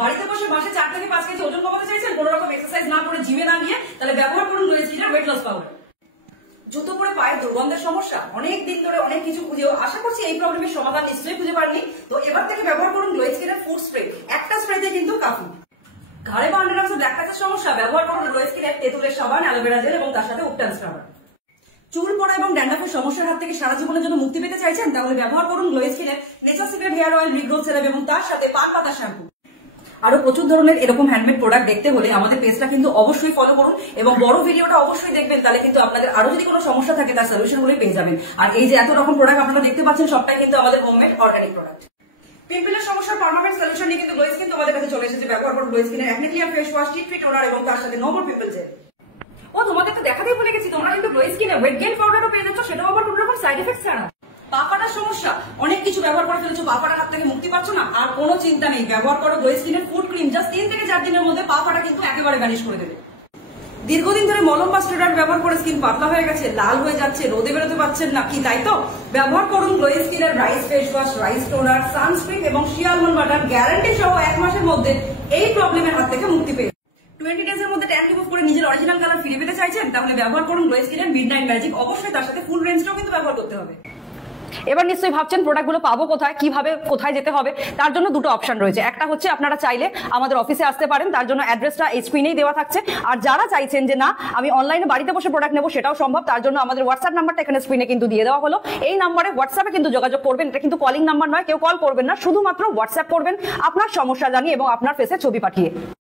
বাড়িতে বসে মাসে 4 থেকে 5 কেজি ওজন কমাতে চাইছেন, কোনো রকম এক্সারসাইজ না করে, জিমে না গিয়ে, তাহলে ব্যবহার করুন গ্লো স্কিনের ওয়েট লস পাউডার। জুতো পরে পায়ের দুর্গন্ধের সমস্যা, অনেক দিন ধরে অনেক কিছু খুঁজেও আশা করছি এই প্রবলেমের সমাধান নিশ্চয়ই খুঁজে পাননি। তো এবার থেকে ব্যবহার করুন গ্লো স্কিনের ফুড স্প্রে। একটা স্প্রেতে কিন্তু কাফি। ঘাড়ে বা আন্ডারআর্মসে ব্ল্যাক প্যাচের সমস্যা, ব্যবহার করুন গ্লো স্কিনের তেঁতুলের সাবান, অ্যালোভেরা জেল এবং তার সাথে উপটান স্ক্রাবার। চুল পড়া এবং ড্যান্ড্রাফের সমস্যার হাত থেকে সারা জীবনের জন্য মুক্তি পেতে চাইছেন, তাহলে ব্যবহার করুন গ্লো স্কিনের nature secret hair oil, regrowth serum এবং তার সাথে পান পাতা শ্যাম্পু। আরো প্রচুর ধরনের এরকম হ্যান্ডমেড প্রোডাক্ট দেখতে হলে আমাদের পেজটা কিন্তু অবশ্যই ফলো করুন এবং বড় ভিডিওটা অবশ্যই দেখবেন, তাহলে কিন্তু আপনাদের আরো যদি কোনো সমস্যা থাকে তার সলিউশন গুলোই পেয়ে যাবেন। আর এই যে এত রকম প্রোডাক্ট আপনারা দেখতে পাচ্ছেন, সবটাই কিন্তু আমাদের হোমমেড অর্গানিক প্রোডাক্ট। পিম্পলের সমস্যার পার্মানেন্ট সলিউশন নিয়ে কিন্তু গ্লো স্কিন তোমাদের কাছে চলে এসেছে। ব্যবহার করুন গ্লো স্কিনের acne clear face wash, tea tree toner এবং তার সাথে নো মোর পিম্পল জেল। ও তোমাদের তো দেখাতেই ভুলে গেছি, তোমরা কিন্তু গ্লো স্কিনে ওয়েট গেইন পাউডারও পেয়ে যাচ্ছ, সেটাও আবার কোনো রকম সাইড এফেক্ট ছাড়া। পা ফাটার সমস্যা, অনেক কিছু ব্যবহার করে ফেলেছো, পা ফাটার হাত থেকে মুক্তি পাচ্ছ না, আর কোনো চিন্তা নেই, ব্যবহার করো গ্লো স্কিনের ফুড ক্রিম। জাস্ট 3 থেকে 4 দিনের মধ্যে পা ফাটা কিন্তু একেবারে ভ্যানিশ করে দেবে। দীর্ঘদিন ধরে মলম বা স্টেরয়েড ব্যবহার করে স্কিন পাতলা হয়ে গেছে, লাল হয়ে যাচ্ছে, রোদে বেরোতে পারছেন না কি, তাই তো ব্যবহার করুন গ্লো স্কিনের rice face wash, rice toner, sunscreen এবং শিয়া আলমন্ড বাটার। গ্যারান্টি সহ 1 মাসের মধ্যে এই প্রবলেমের হাত থেকে মুক্তি পেয়ে 20 ডেজ এর মধ্যে ট্যান রিমুভ করে নিজের অরিজিনাল কালার ফিরে পেতে চাইছেন, তাহলে ব্যবহার করুন গ্লো স্কিনের মিডনাইট ম্যাজিক। অবশ্যই তার সাথে ফুল রেঞ্জটাও কিন্তু ব্যবহার করতে হবে। এবার নিশ্চয়ই ভাবছেন প্রোডাক্টগুলো পাবো কোথায়, কিভাবে, কোথায় যেতে হবে। তার জন্য দুটো অপশন রয়েছে। একটা হচ্ছে আপনারা চাইলে আমাদের অফিসে আসতে পারেন, তার জন্য অ্যাড্রেসটা এই স্ক্রিনেই দেওয়া থাকছে। আর যারা চাইছেন যে না আমি অনলাইনে বাড়িতে বসে প্রোডাক্ট নেবো, সেটাও সম্ভব। তার জন্য আমাদের হোয়াটসঅ্যাপ নাম্বারটা এখানে স্ক্রিনে কিন্তু দিয়ে দেওয়া হলো। এই নাম্বারে হোয়াটসঅ্যাপে কিন্তু যোগাযোগ করবেন। এটা কিন্তু কলিং নাম্বার নয়, কেউ কল করবেন না, শুধুমাত্র হোয়াটসঅ্যাপ করবেন আপনার সমস্যা জানিয়ে এবং আপনার ফেসে ছবি পাঠিয়ে।